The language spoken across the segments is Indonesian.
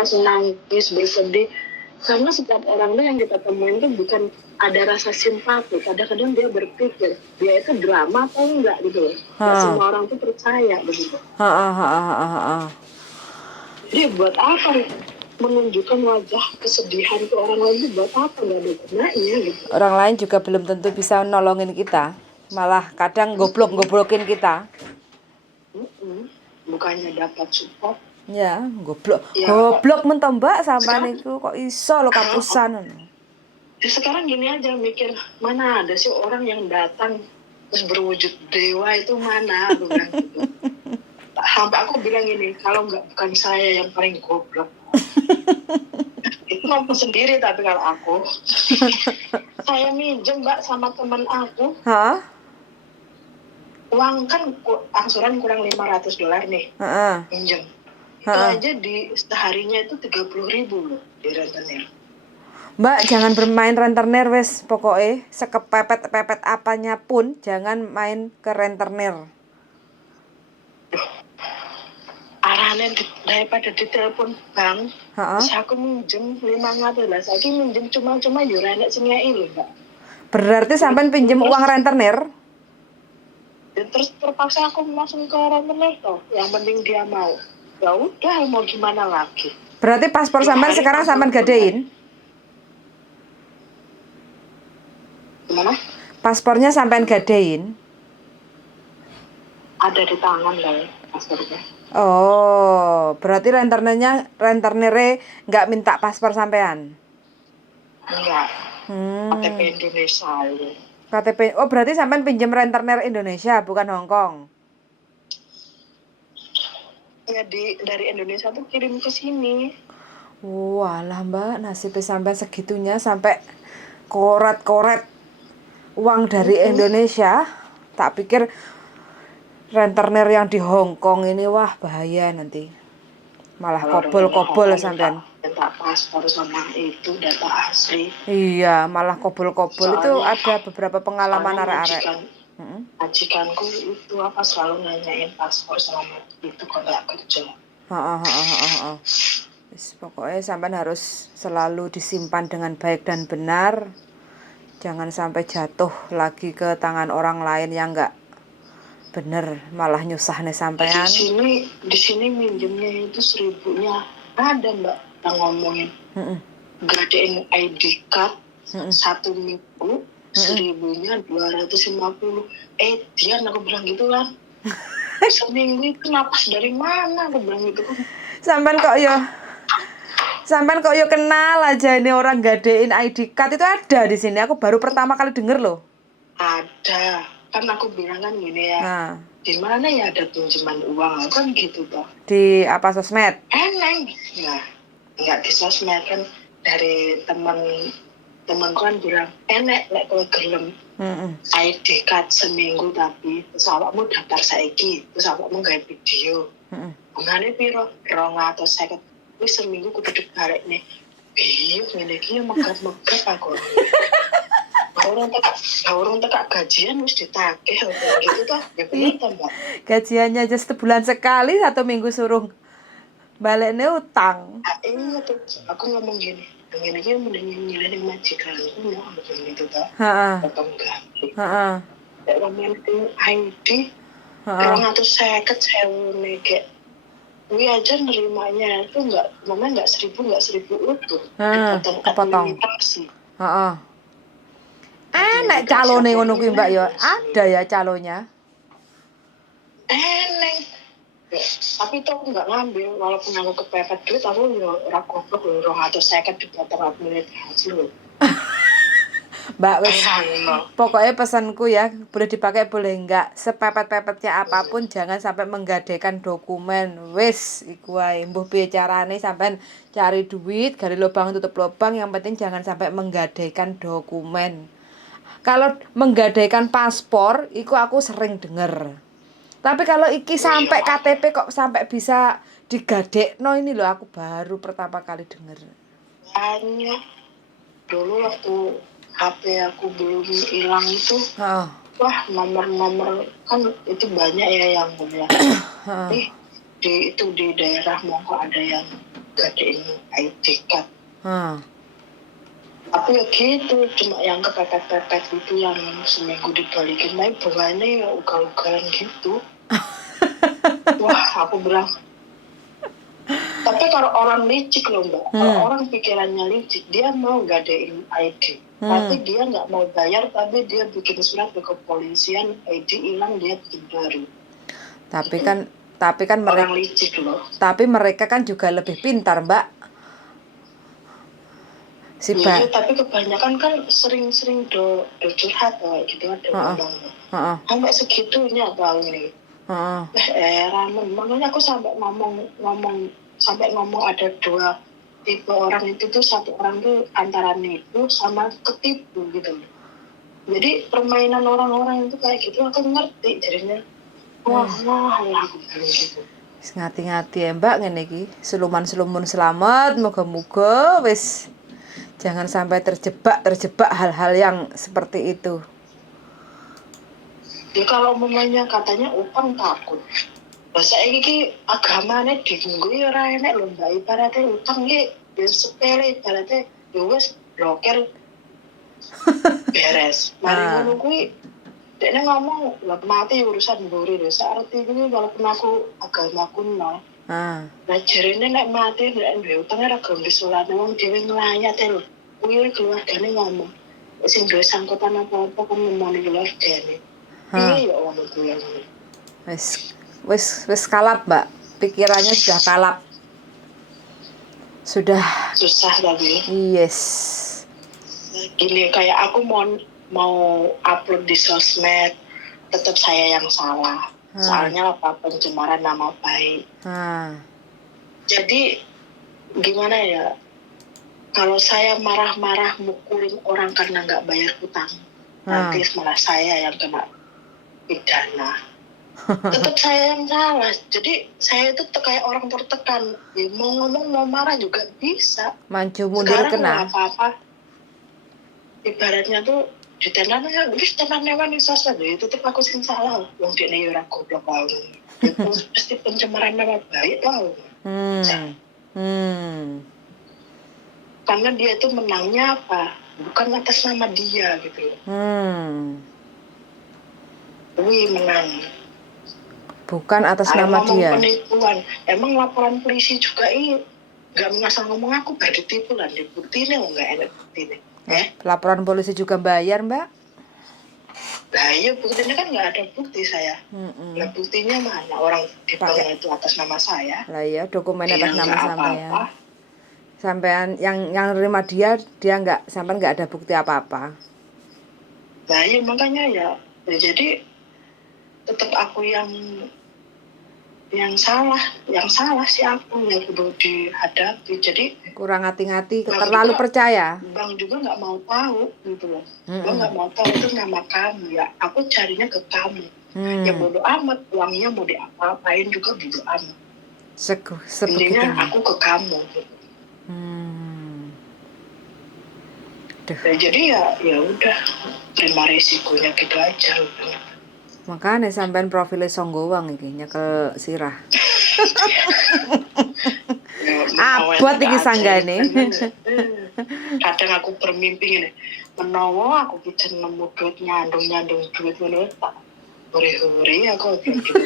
langsung nangis, bersedih. Karena setiap orang tuh yang kita temuin tuh bukan ada rasa simpati. Kadang-kadang dia berpikir dia itu drama atau enggak gitu loh. Nggak semua orang tuh percaya begitu. Jadi buat apa menunjukkan wajah kesedihan ke orang lain itu buat apa, nggak ada gunanya gitu. Orang lain juga belum tentu bisa nolongin kita, malah kadang goblokin kita. Bukannya dapat support. Ya, goblok mentok Mbak sampean niku kok iso lo kapusan. Ya sekarang gini aja mikir, mana ada sih orang yang datang terus berwujud dewa itu mana, bilang gitu. Sampai aku bilang gini, kalau bukan saya yang paling goblok. Itu ngomong sendiri, tapi kalau aku saya minjem Mbak sama teman aku. Uang kan angsuran kurang $500 nih. Minjem. Itu aja di seharinya itu 30.000 loh di rentenir. Mbak jangan bermain rentenir wes, pokoknya sekepepet apanya pun jangan main ke rentenir. Arahnya daripada ditelepon bank, terus aku minjem 500 lah. Saya minjem cuma yuran sing ngei lho, Mbak. Berarti sampean pinjem uang rentenir? Terus terpaksa aku langsung ke rentenir toh. Yang penting dia mau. Ya udah, mau gimana lagi. Berarti paspor sampean sekarang sampean gadein? Gimana? Paspornya sampean gadein? Ada di tangan lah paspornya. Oh, berarti rentenirnya nggak minta paspor sampean? Enggak. KTP Indonesia itu. KTP. Oh, berarti sampean pinjem rentenir Indonesia bukan Hong Kong? Ya dari Indonesia tuh kirim ke sini. Walah Mbak, nasibnya sampai segitunya, sampai koret uang dari Indonesia. Tak pikir rentenir yang di Hong Kong ini wah bahaya nanti. Malah kobol sampean. Minta paspor sama itu data asli. Iya, malah kobol itu ada beberapa pengalaman arek-arek. Majikanku itu selalu nanyain paspor selama itu kontrak kerja. Pokoknya sampean harus selalu disimpan dengan baik dan benar. Jangan sampai jatuh lagi ke tangan orang lain yang enggak bener, malah nyusah nih sampean. Di sini minjemnya itu 1.000-nya ada Mbak yang ngomongin. Gadein ID card 1 minggu 1.000-nya 250. Dia aku bilang gitu kan. Seminggu itu napas dari mana, aku bilang gitu kan. Sampean kok yo kenal aja ini orang gadein ID card itu ada di sini. Aku baru pertama kali denger loh. Ada. Kan aku bilang kan gini ya. Di mana ya ada pinjaman uang kan gitu toh. Di apa sosmed? Eneng. Nah, enggak di sosmed kan, dari temanku kan bilang enek lek kowe gelem ID card seminggu tapi terus awakmu daftar saiki terus awakmu gawe video. Bungane piro? 250. Wis seminggu kudu dibalik nih. Ngene iki megap-megap aku. Orang tekak gajian wis ditagih gitu toh. Ya bener toh, Mbak. Gajiannya aja sebulan sekali, 1 minggu suruh balekne utang. Iya tuh, aku ngomong gini. Ngene iki mending nyileni majikanku mau gitu toh. Potong gaji. Nek ngomong ID 250.000 nek gue aja nerimanya itu enggak 1.000 utuh. Kepotong. Enak calone ngono kuwi Mbak ya. Ada ya calonnya. Eneng. Tapi itu aku enggak ngambil walaupun aku kepepet duit, aku yo ora goblok lho 250 dipotong menit hasil. Mbak wis. Pokoknya pesanku ya, boleh dipakai boleh enggak, sepepet-pepetnya apapun jangan sampai menggadaikan dokumen. Wis iku wae, mbuh piye carane sampean cari duit, gali lubang tutup lubang, yang penting jangan sampai menggadaikan dokumen. Kalau menggadaikan paspor, iku aku sering denger. Tapi kalau iki sampai KTP kok sampai bisa digadekno ini loh, aku baru pertama kali denger. Banyak. Dulu waktu HP aku belum hilang itu, wah nomor-nomor kan itu banyak ya yang punya. Di daerah Mongko ada yang gadein ID card. Hmm. Tapi ya gitu, cuma yang kepepet-pepet itu yang seminggu dibalikin lagi bunganya ya ugal-ugalan gitu. Wah, aku bilang. Tapi kalau orang licik loh mbak, kalau orang pikirannya licik, dia mau gadein ID. Tapi dia nggak mau bayar, tapi dia bikin surat ke kepolisian, ID hilang, dia bikin baru. Tapi kan mereka orang licik loh. Tapi mereka kan juga lebih pintar, Mbak. Iya, tapi kebanyakan kan sering-sering do curhat gitu ada ngomong. Sampai segitunya tahu nih. Ramen, makanya aku sampai ngomong ada 2 tipe orang itu tuh, satu orang tuh antara nipu sama ketipu gitu. Jadi permainan orang-orang itu kayak gitu aku ngerti jadinya. Wah, aku bilang gitu. Ngati-ngati ya Mbak ngene iki. Seluman-selumun selamat, moga-moga wis jangan sampai terjebak hal-hal yang seperti itu. Ya kalau umumnya katanya utang takut. Bahasa ini agamanya digunggu ya ora enek lho Mbak. Ibaratnya utang iki ya sepele, ibaratnya ya wis blokir beres. Mari ngono kuwi dekne ngomong lha mati urusan mburi lho. Saarti iki walaupun aku agamaku nol. Nah jarene nek mati nek duwe utang ora gelem disolane wong dhewe nglayat lho. Kuwi keluargane ngomong. Sing duwe sangkutan apa-apa kan ngomongin keluargane. Iya ya ngono kuwi. Wis kalap, Mbak. Pikirannya sudah kalap. Sudah susah tapi. Yes. Gini kayak aku mau upload di sosmed, tetap saya yang salah. Soalnya apa, pencemaran nama baik. Jadi gimana ya? Kalau saya marah-marah mukulin orang karena nggak bayar hutang, nanti malah saya yang kena pidana. Tetap saya yang salah. Jadi saya itu kayak orang tertekan. Ya, mau ngomong mau marah juga bisa. Maju mundur kena. Apa-apa. Ibaratnya tuh ditenangnya, wis tenang newan di sosmed itu tetap aku sing salah. Wong dene yo ora goblok wae. Itu pasti pencemaran nama baik tau. Karena dia itu menangnya apa? Bukan atas nama dia gitu. Menang. Bukan atas nama dia. Penipuan. Emang laporan polisi juga nggak ngasal ngomong aku bagi tipu lah. Buktinya nggak enak buktinya. Laporan polisi juga bayar, Mbak? Nah iya buktinya kan nggak ada bukti saya. Nah buktinya mana orang dipakai itu atas nama saya. Lah iya dokumen atas nama sampean. Sampean yang nerima dia sampean nggak ada bukti apa-apa. Nah iya makanya ya jadi tetap aku yang salah sih aku yang perlu dihadapi. Jadi kurang hati-hati, terlalu percaya. Bang juga nggak mau tahu gitu loh. Bang nggak mau tahu itu nama kamu ya. Aku carinya ke kamu. Ya bodo amat, uangnya mau diapa-apain juga bodo amat. Intinya aku ke kamu. Gitu. Ya, jadi ya udah terima risikonya gitu aja. Makanya sampean profilnya songgowang iki nyekel sirah. Abot iki sanggane. Kadang aku bermimpi ngene, menawa aku bisa nemu duit nyandung duit ngono tak hore-hore aku gitu.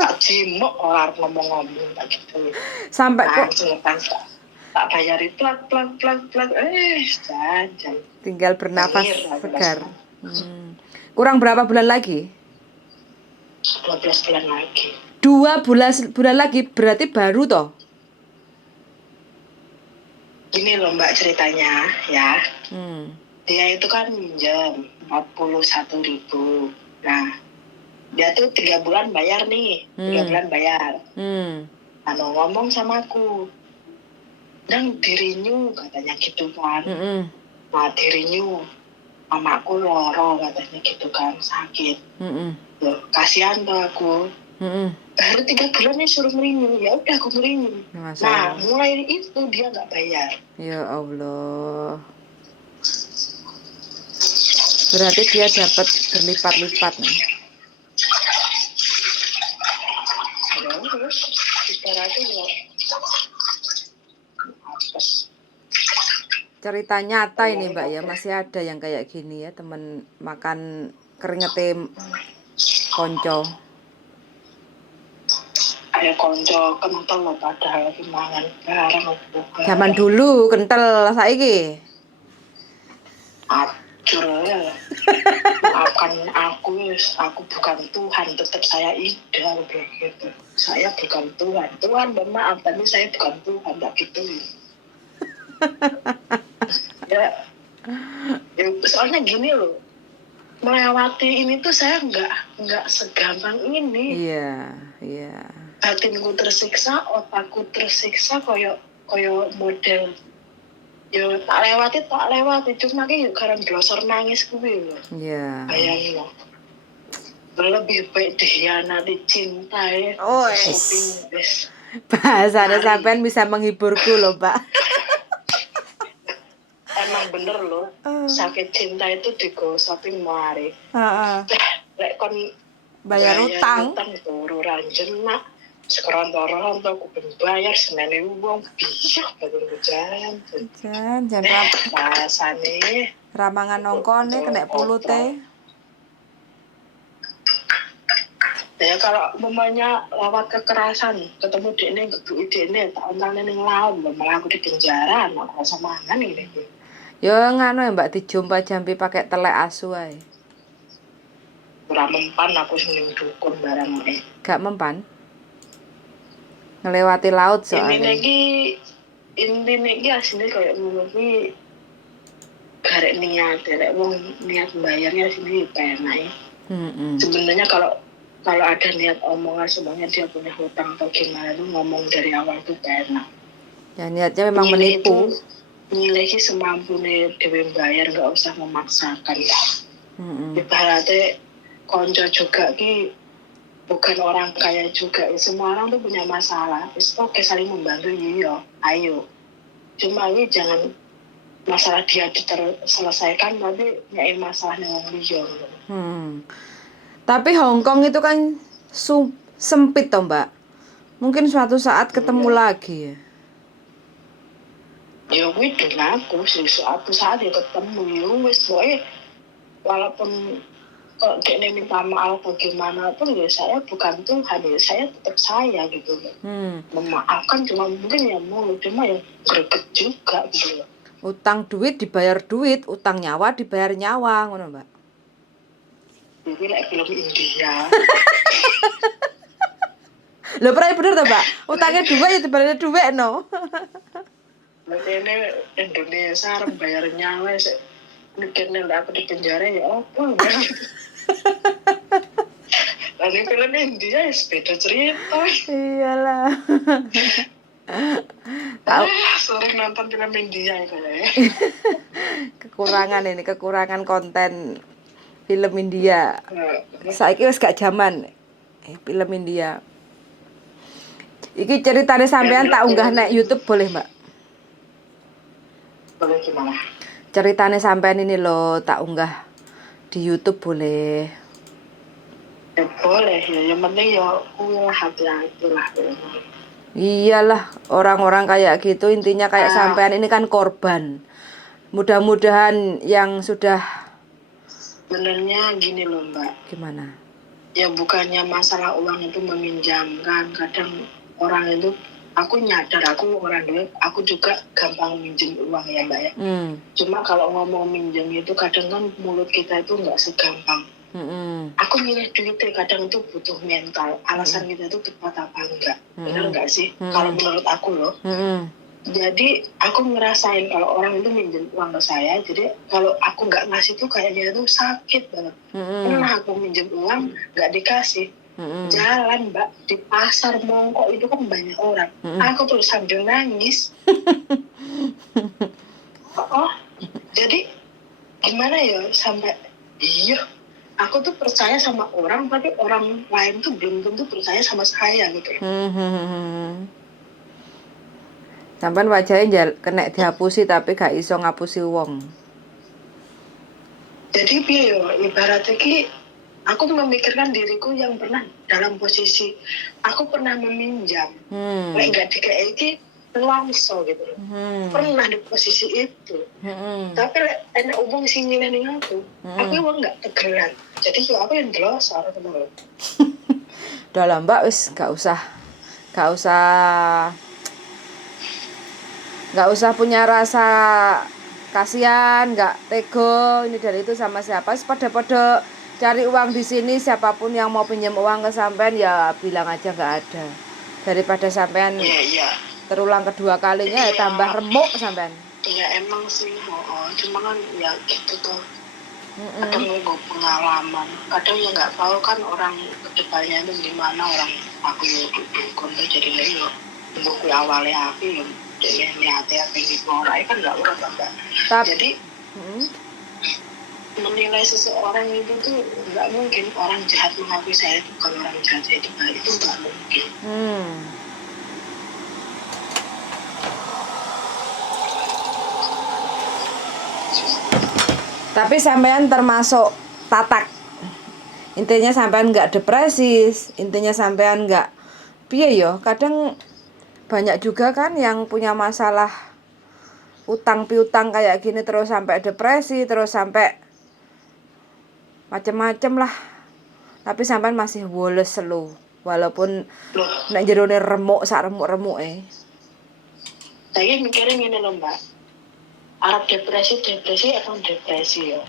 Tak cimok ora ngomong-ngomong tak gitu. Sampai kok tak bayari plak jajan. Tinggal bernafas segar. Kurang berapa bulan lagi? 12 bulan lagi. 2 bulan lagi berarti baru toh? Gini loh Mbak ceritanya ya. Dia itu kan minjem 41.000. Nah, dia tuh 3 bulan bayar nih. 3 bulan bayar. Ngomong sama aku. Dan di-renew katanya gitu kan. Nah, di-renew. Mamaku loro katanya gitu kan, sakit. Loh, kasihan tuh aku. Baru 3 bulan nih suruh merenew, ya udah aku merenew. Nah mulai itu dia nggak bayar. Ya Allah. Berarti dia dapat berlipat-lipat nih. Ya terus ibaratnya cerita nyata ini Mbak ya, masih ada yang kayak gini ya, temen makan keringeté konco. Ayo konco kental loh padahal mangan bareng bukan. Zaman dulu kental, saiki Acur ya. Maafkan aku, aku bukan Tuhan, tetap saya ideal begitu. Saya bukan Tuhan. Tuhan bermaaf, tapi saya bukan Tuhan, tak gitu. Ya, soalnya gini loh, melewati ini tuh saya nggak segampang ini. Iya. Batinku tersiksa, otakku tersiksa, koyo model. Yo tak lewati, cuma ki karena blosor nangis kuwi lho. Iya. Bayangin loh. Lebih baik dikhianati cinta ya. Oh, bahasanya sampean bisa menghiburku loh, Pak. Emang bener loh, sakit cinta itu digo shopping mari. Lek kon bayar utang turu ranjenak. Sekarang toron aku bayar senene wong bisa badan jalan. Jangan rasane ramangan nongkone kena pulute. Ya kalau umpamanya lewat kekerasan ketemu dekne ngebuki dekne tak ontane ning laut malah aku di penjara nek rasa mangan iki. Yo ngano ya Mbak dijumpa jampi pakai telek asu ae. Ora mempan aku sing ning dukun barang e. Gak mempan. Ngelewati laut soalnya. Intine iki asline koyo ngono kuwi garek niat, lek wong niat bayarnya sini penak. Sebenarnya kalau ada niat omongan semuanya dia punya hutang atau gimana tuh ngomong dari awal tuh enak. Ya niatnya memang menipu. Nyileki semampune dhewe bayar, nggak usah memaksakan. Ibaratnya konco juga ki bukan orang kaya juga. Semua orang tuh punya masalah. Oke saling membantu iya, ayo. Cuma ini jangan masalah dia terselesaikan tapi nyai masalahnya wong liya. Tapi Hongkong itu kan sempit toh Mbak. Mungkin suatu saat ketemu lagi ya. Ya wis aku sih suatu saat ya ketemu ya wis boy. Walaupun kalau dia minta maaf bagaimana pun ya saya bukan Tuhan ya saya tetap saya gitu. Memaafkan cuma mungkin ya mulut cuma ya greget juga gitu. Utang duit dibayar duit, utang nyawa dibayar nyawa ngono Mbak. Jadi like film India. Lho pernah bener toh Mbak? Utangnya duit ya dibayar duit no. Ini Indonesia harus bayar nyawa sih. Mikirnya aku di penjara ya apa ya. Lalu film India ya beda cerita. Iyalah. Sering nonton film India ya. Kekurangan konten film India. Saiki wis gak jaman film India. Iki ceritane sampean tak unggah nek YouTube boleh, Mbak? Boleh gimana? Ceritane sampean ini loh tak unggah di YouTube boleh. Boleh ya, yang penting ya hati-hati lah. Iyalah, orang-orang kayak gitu intinya kayak sampean ini kan korban. Mudah-mudahan yang sudah sebenarnya gini loh Mbak. Gimana? Ya bukannya masalah uang itu meminjamkan, kadang orang itu aku nyadar aku orang duit, aku juga gampang minjem uang ya Mbak ya. Cuma kalau ngomong minjem itu kadang kan mulut kita itu nggak segampang. Aku milih duitnya kadang itu butuh mental. Alasan kita itu tepat apa enggak? Benar nggak sih? Kalau menurut aku loh. Jadi aku ngerasain kalau orang itu minjem uang ke saya, jadi kalau aku nggak ngasih tuh kayaknya itu sakit banget. Pernah aku minjem uang nggak dikasih. Jalan Mbak di pasar mongkok itu kan banyak orang. Aku terus sambil nangis. Jadi gimana ya sampai aku tuh percaya sama orang tapi orang lain tuh belum tentu percaya sama saya gitu. Sampean wajahnya kena dihapusi tapi gak iso ngapusi wong. Jadi piye yo ibaratnya ki aku memikirkan diriku yang pernah dalam posisi aku pernah meminjam. Lek gak dikei langsung gitu loh. Pernah di posisi itu. Tapi enak umum sing ngileni aku emang nggak tegeran. Jadi yo aku yang delosor gitu loh. Udah lah Mbak, wis gak usah punya rasa kasihan, nggak tego ini dari itu sama siapa. Pada cari uang di sini, siapapun yang mau pinjam uang ke sampean ya bilang aja nggak ada. Daripada sampean terulang kedua kalinya ya tambah remuk sampean. Ya emang sih, cuma kan ya gitu tuh. Kadang gue pengalaman, kadang ya nggak tahu kan orang kedepannya itu gimana orang aku kondo jadi leo, buku awalnya aku yang jadi niatnya pengen orang kan nggak urut Mbak. Jadi menilai seseorang itu tuh nggak mungkin orang jahat mengakui saya itu bukan orang jahat saya itu baik, itu nggak mungkin. Tapi sampean termasuk tatak. Intinya sampean nggak depresi, intinya sampean nggak piye yo. Kadang banyak juga kan yang punya masalah utang piutang kayak gini terus sampai depresi, terus sampai macem-macem lah. Tapi sampean masih woles selu, walaupun nek jerone remuk sak remuk-remuk Saya mikirnya gini loh Mbak. Arab depresi atau depresi ya.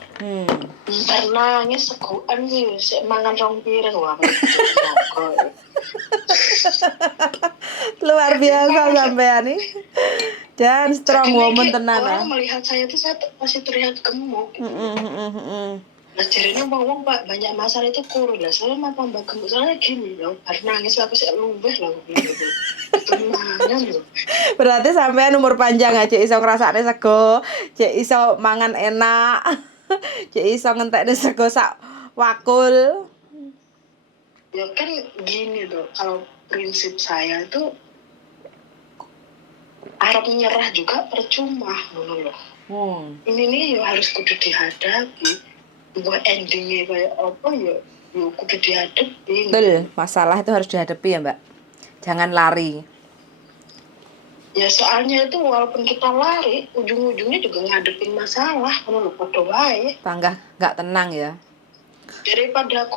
Karena nangis segukan sih, mangan rong piring wah. Luar biasa sampean nih. Dan strong woman tenan. Orang melihat saya itu saya masih terlihat gemuk. Nah jadinya ngomong Pak banyak masalah itu kurun lah. Saya mah tambah gemuk soalnya gini loh. Karena nangis aku sih luweh loh. Berarti sampean umur panjang aja iso ngrasakne sego, cek iso mangan enak, cek iso ngentekne sego sak wakul. Ya kan gini loh, kalau prinsip saya itu Arab nyerah juga percuma ngono loh. Ini nih ya harus kudu dihadapi. Buat endingnya kayak apa ya kudu dihadapi. Betul, masalah itu harus dihadapi ya Mbak. Jangan lari. Ya soalnya itu walaupun kita lari, ujung-ujungnya juga ngadepin masalah, kalau podo wae. Tangga nggak tenang ya. Daripada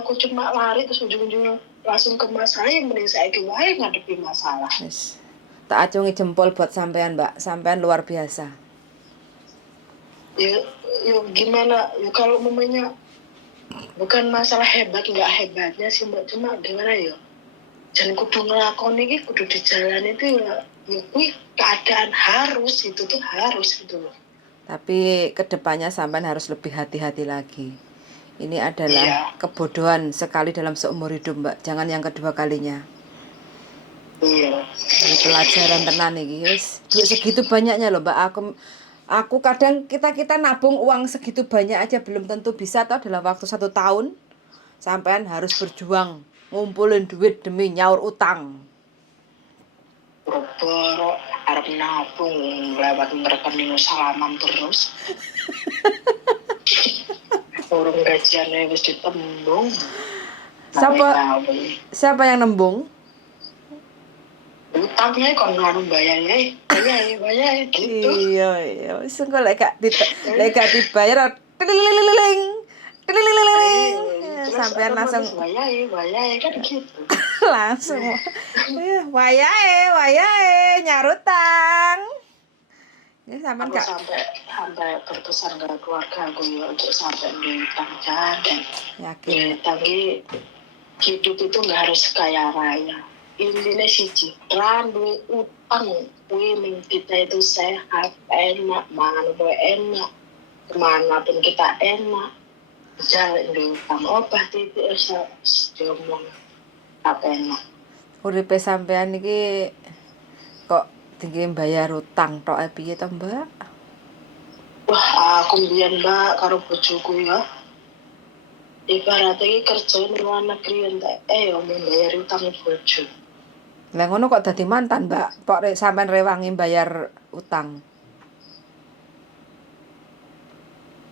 aku cuma lari terus ujung-ujungnya langsung ke masalah, yang mending saya wae ngadepin masalah. Yes. Tak acungi jempol buat sampean Mbak, sampean luar biasa. Ya gimana? Ya kalau momennya bukan masalah hebat nggak hebatnya sih Mbak, cuma gimana ya? Dan kudu ngelakoni ini kudu di jalan itu ya keadaan harus itu tuh harus gitu loh. Tapi kedepannya sampean harus lebih hati-hati lagi. Ini adalah kebodohan sekali dalam seumur hidup Mbak. Jangan yang kedua kalinya. Iya. Ini pelajaran tenan iki wis. Duit segitu banyaknya loh Mbak. Aku kadang kita nabung uang segitu banyak aja belum tentu bisa toh dalam waktu 1 tahun. Sampean harus berjuang ngumpulin duit demi nyaur utang. Boro arep nabung lewat rekening salaman terus. Urung gajiannya wis ditembung. Siapa yang nembung? Utangnya kon ngaruh bayarnya gitu. Iya. Wis engko lek gak dibayar tililing. Sampean langsung wayahe kan gitu. Langsung wayahe nyarutang. Ini sampean gak sampai berpesan ke keluarga aku ya untuk sampai diutang dan yakin tapi hidup itu nggak harus kaya raya. Intinya siji randu utang kuwi kita itu sehat enak mangan enak kemanapun kita enak jalan di utang obat itu diomong apa enak. Uripe sampean iki kok tinggi bayar utang tok piye to Mbak? Wah aku mbiyen Mbak karo bojoku ya ibaratnya iki kerja di luar negeri entek ya membayar utang bojo. Lah ngono kok dadi mantan Mbak? Kok sampean rewangi bayar utang?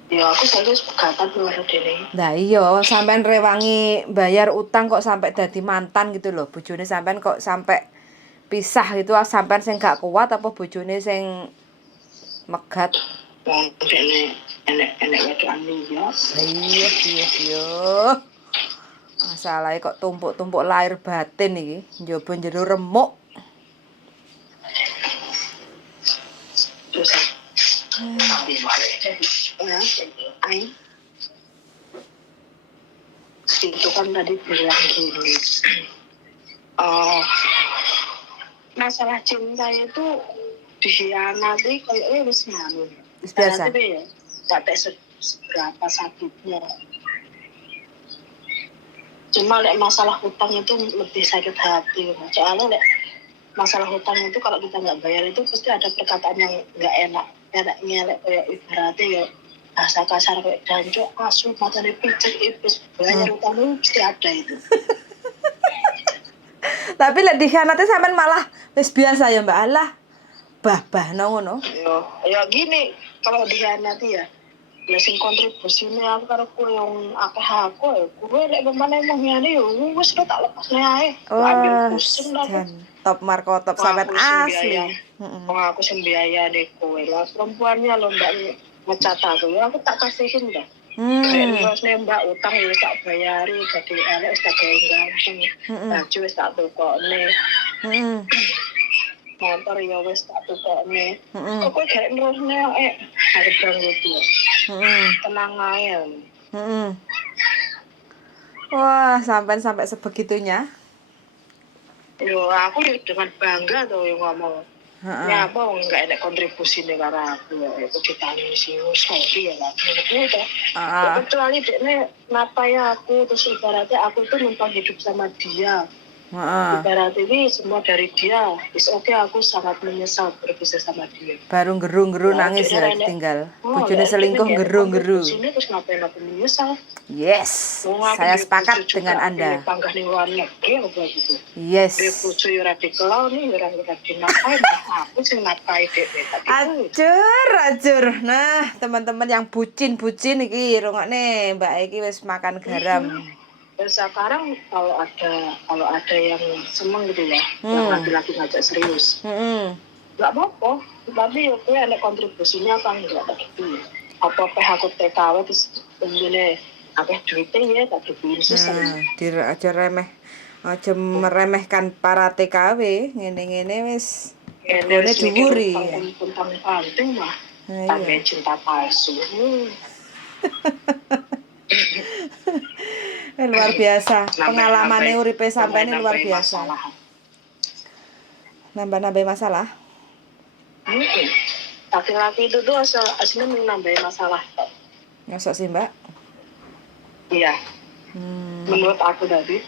Ya aku selalu pegatan luar dene. Lah iya, sampean rewangi bayar utang kok sampai dadi mantan gitu loh. Bojone sampean kok sampai pisah itu sampean sing gak kuat apa bojone sing megat? Wong dene enek wedokan liya. Iya. Masalahnya kok tumpuk-tumpuk lahir batin iki, njaba njero remuk. Terus Ai itu kan tadi bilang gini, masalah cinta itu dikhianati kayaknya wis nganu. Wis biasa. Tapi ya sampai seberapa sakitnya. Cuma masalah hutang itu lebih sakit hati. Soalnya masalah hutang itu kalau kita nggak bayar itu pasti ada perkataan yang nggak enaknya kayak ibaratnya ya bahasa kasar kayak jancuk asu mata dipicek ipis bayar hutang itu pasti ada itu. Tapi lek dikhianati sampean malah wis biasa ya Mbak Allah. Bah ngono. Ya gini, kalau dikhianati ya sing kontribusine aku karo kowe yang akeh aku ya kowe lek pemane mung ngene ya wis tak lepas ae. Ambil pusing lah. Top markotop sampean asli. Wong aku sing biayane kowe lah perempuannya lho Mbak ngecat aku ya aku tak kasihin dah. Terus Mbak utang ya tak bayari jadi elek wis tak gawe baju wis tak tukokne. Motor ya wis tak tukokne. Kok kowe gak nerusne aku bilang gitu. Tenang ae. Wah, sampai sebegitunya. Yo aku dengan bangga tuh yang ngomong. Ya apa enggak ada kontribusi negara aku ya itu ditangisi sorry ya lah gitu. Kecuali dia napai aku terus ibaratnya aku tuh numpang hidup sama dia. Ibarat ini semua dari dia. Is oke aku sangat menyesal berpisah sama dia. Baru geru-geru nangis ya tinggal. Bojone selingkuh geru-geru. Sini terus ngapain aku menyesal? Yes. Saya sepakat dengan Anda. Panggah ning luar negeri apa gitu. Yes. Dia bojo yo ra dikelau nih ora dinapai. Aku sing napai dek. Acur. Nah, teman-teman yang bucin iki rungokne Mbak iki wis makan garam. Dan sekarang kalau ada yang seneng gitu ya, yang laki-laki ngajak serius, nggak apa-apa. Tapi ya gue ada kontribusinya apa enggak gitu. Apa aku TKW terus begini, apa duitnya ya tak dibikin susah. Aja meremehkan para TKW, ngene wis. Ngene dhuwuri. Tentang penting mah. Tambah cinta palsu. Luar biasa. Pengalamannya uripe sampeyan luar biasa. Nambah masalah. Laki-laki itu tuh aslinya menambah masalah. Ngasok sih, Mbak? Iya. Menurut aku tadi.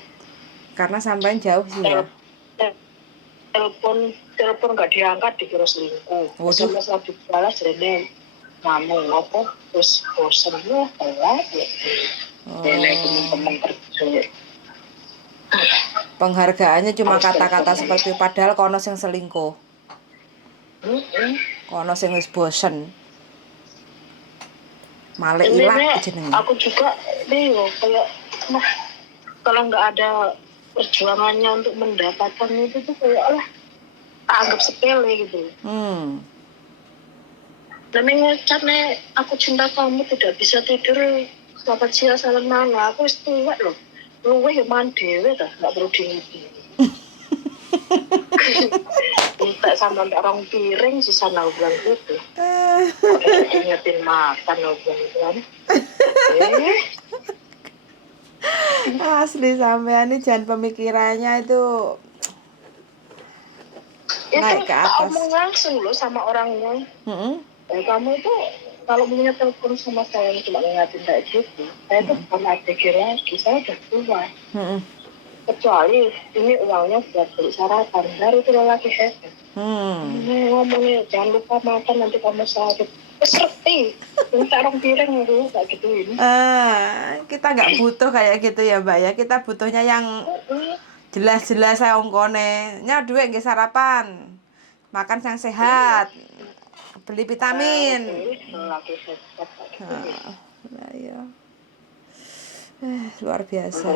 Karena sampean jauh sih ya. Telepon nggak diangkat dikira selingkuh. SMS lagi balas jadi ngomong apa terus bosan ya kayak penghargaannya cuma kata-kata seperti padahal kono sing selingkuh. Kono sing wis bosen. Malah ilang jenenge. Aku juga kayak kalau nggak ada perjuangannya untuk mendapatkan itu tuh kayak anggap sepele gitu. Dan mengucapnya aku cinta kamu tidak bisa tidur. Selamat siang salam mana aku wis tuwek lho. Luwih man dhewe ta, enggak perlu diinget. Minta sama orang piring sisa bilang gitu. Ingetin makan bilang kan. Asli sampean ini jangan pemikirannya itu naik ke atas. Aku ngomong langsung loh sama orangnya. Kamu itu kalau punya telepon sama saya cuma ngingatin kayak gitu, saya tuh bukan ABG lagi, saya udah tua. Kecuali ini uangnya buat beli sarapan, baru itu lagi hebat. Ngomongnya jangan lupa makan nanti kamu sakit. Serti, minta orang piring dulu kayak gituin. Kita nggak butuh kayak gitu ya Mbak ya, kita butuhnya yang jelas-jelas saya ongkone. Nya duit nggih sarapan, makan yang sehat. Beli vitamin. Ya. Luar biasa.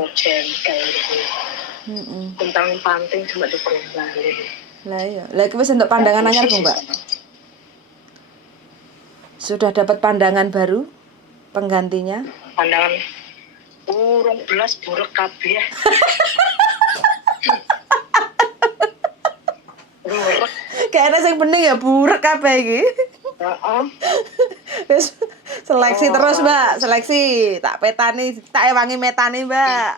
Tentang panting cuma dikombalin. Lah iya. Lah iki wis entuk pandangan anyar kok, Mbak. Sudah dapat pandangan baru penggantinya? Pandangan urung belas buruk kabeh. Buruk. Kayaknya sing bening ya buruk kabeh iki. Heeh. Wis seleksi terus, Mbak. Seleksi. Tak petani, tak ewangi metani, Mbak.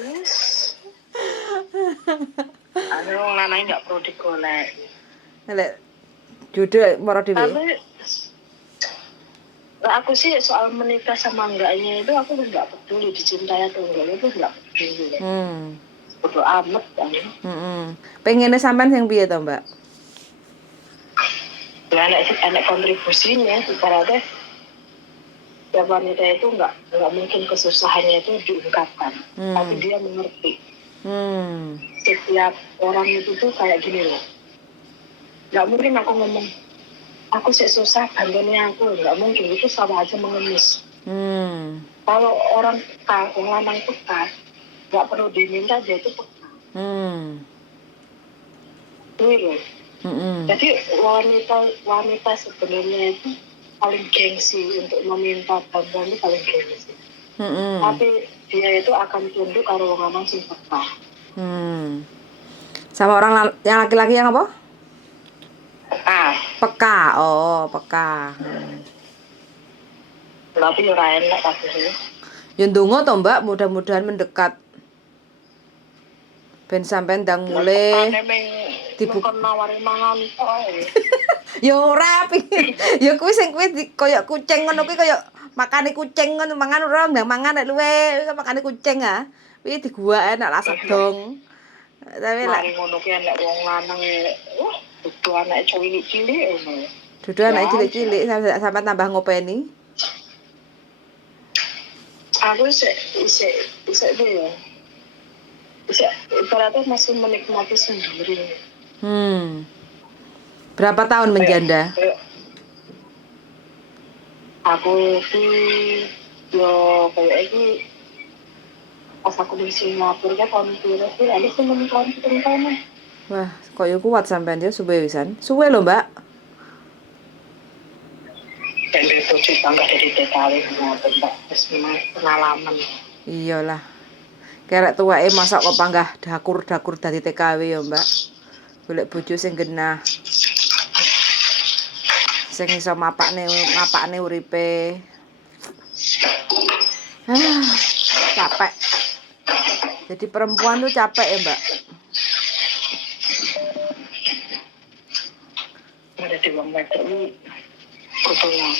Wis. Anu wong lanang enggak perlu digolek. Lek jodoh moro dhewe. Tapi aku sih soal menikah sama enggaknya itu aku enggak peduli dicintai atau enggak itu enggak peduli. Bodo amat kan. Pengennya sampean yang piye to, Mbak? Ya anak kontribusinya ibaratnya ya wanita itu enggak mungkin kesusahannya itu diungkapkan, tapi dia mengerti. Setiap orang itu tuh kayak gini loh, nggak mungkin aku ngomong aku sih susah bantunya aku, nggak mungkin, itu sama aja mengemis. Kalau orang peka, orang lanang peka, nggak perlu diminta dia itu peka. Loh. Jadi wanita sebenarnya itu paling gengsi untuk meminta bantuan, itu paling gengsi. Tapi dia itu akan tunduk kalau orang lanang sing peka. Sama orang yang laki-laki yang apa? Peka. Peka. Oh, peka. Tapi ora enak kabeh. Ya ndonga to, Mbak, mudah-mudahan mendekat. Ben sampean ndang mulai dibuka nawari mangan ae. Ya ora pingin. Ya kuwi sing kuwi koyo kucing ngono kuwi koyo makane kucing ngono mangan ora ndang mangan nek luwe makane kucing ah. Kuwi diguak enak lah sedong. Tapi lek ngono ki enek wong lanang dudu anake cilik-cilik ngono. Dudu anake cilik-cilik sampai tambah ngopeni. Aku isek dia. Ibaratnya masih menikmati sendiri. Berapa tahun menjanda? Aku yo kayak ini pas aku di Singapura kan tahun piro sih ada sih tahun. Wah, kok yo kuat sampean yo suwe wisan. Suwe lho, Mbak. Sampai tujuh tangga dari TKW ngoten Mbak. Wis pengalaman. Iyalah. Kerek tuweke masak kok panggah dakur-dakur dadi TKW ya, Mbak. Golek bojo sing genah. Sing iso mapakne uripe. Capek. Jadi perempuan tuh capek ya, Mbak. Ada di bawah meter ini kebetulan.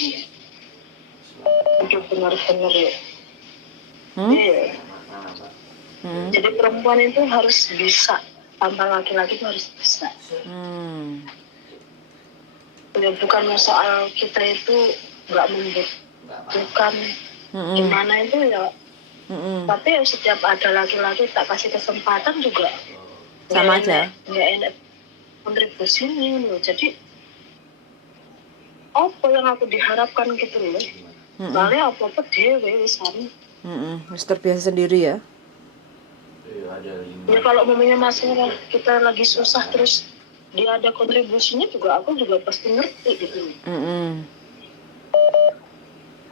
Itu benar-benar ya. Iya. Jadi perempuan itu harus bisa, tanpa laki-laki itu harus bisa. Ya bukan soal kita itu nggak membutuhkan gimana itu ya. Tapi ya setiap ada laki-laki tak kasih kesempatan juga sama aja. Nggak enak kontribusinya loh. Jadi apa yang aku diharapkan gitu loh. Soalnya apa-apa dewe wisan. Wis terbiasa sendiri ya. Ya kalau memangnya masalah kita lagi susah terus dia ada kontribusinya juga aku juga pasti ngerti gitu.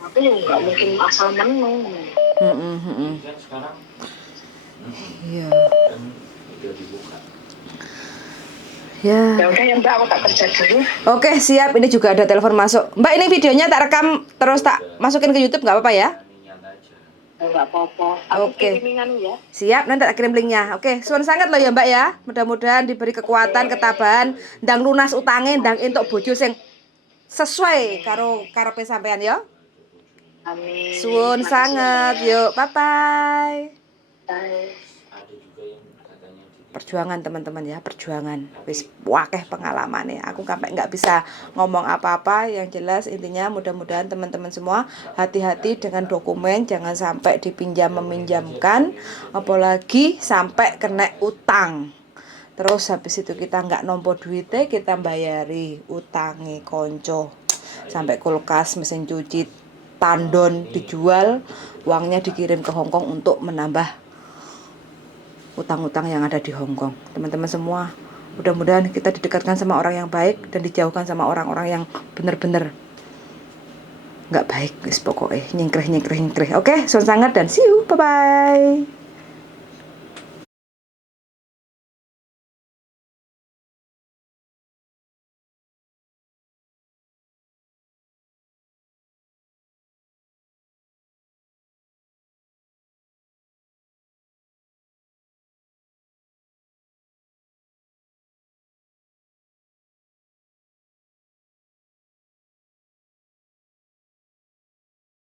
Tapi ya nggak mungkin asal menang. Iya. Ya. Ya udah ya Mbak, aku tak kerja dulu. Oke, siap. Ini juga ada telepon masuk. Mbak, ini videonya tak rekam terus tak masukin ke YouTube nggak apa-apa ya? Nggak apa-apa. Oke. Ya. Siap, nanti tak kirim linknya. Oke, suwun sangat loh ya Mbak ya. Mudah-mudahan diberi kekuatan, ketabahan, ndang lunas utange, ndang entuk bojo sing sesuai karo karepe sampean ya. Amin. Suwun sangat. Yuk, bye-bye. Bye. Perjuangan teman-teman ya, perjuangan. Wis wakeh pengalamannya. Aku sampai nggak bisa ngomong apa-apa. Yang jelas intinya mudah-mudahan teman-teman semua hati-hati dengan dokumen, jangan sampai meminjamkan, apalagi sampai kena utang. Terus habis itu kita nggak nompo duitnya, kita bayari utangi konco. Sampai kulkas, mesin cuci, tandon dijual, uangnya dikirim ke Hongkong untuk menambah utang-utang yang ada di Hongkong. Teman-teman semua Mudah-mudahan kita didekatkan sama orang yang baik dan dijauhkan sama orang-orang yang bener-bener nggak baik, guys. Pokoknya nyengkreh. Oke, son sangat dan see you, bye bye.